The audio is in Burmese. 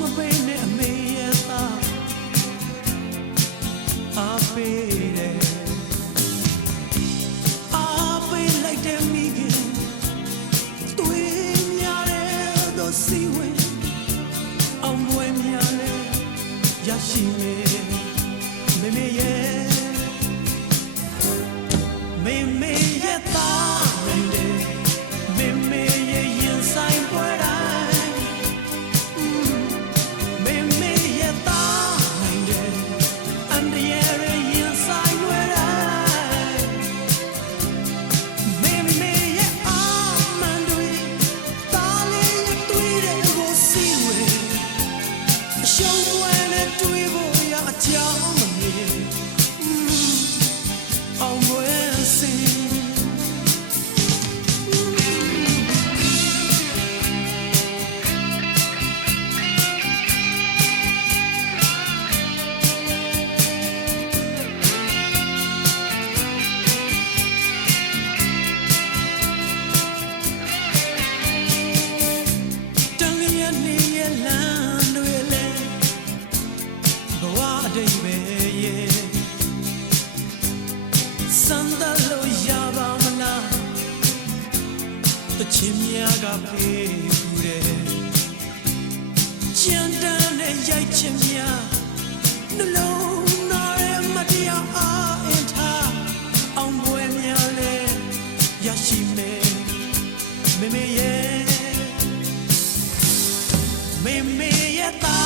မပေးနဲ့အမေရဲ့သားအားပေးတယ်အားပေးလိုက်တဲ့မိခင်တွေးများတဲ့သောစီဝင်အောင်ပွဲများလဲရရှိမယ်မေမေရဲ့မေမေရဲ့သားနိုင်တယ်မေမေရဲ့ရင်ဆိုင်ပွဲတိုင်းမေမေရဲ့သားနိုင်တယ်အန်ဒီရဲ့ရင်ဆိုင်ပွဲတိုင်းမေမေရဲ့အာမန်တွေသားလေးရဲ့တွေးတဲ့ကိုစီဝင်အရှုံးပွဲနဲ့တွေးဖို့ရအကြောင်းမမြင်အောင်ပွဲစင်ချင်းများကပေးကူတယ်ကြမ်းတမ်းနဲ့ရိုက်ချင်များနှလုံးသားရဲ့မတရားအားအင်ထားအောင်ပွဲများလဲရရှိမယ်မေမေရဲ့သား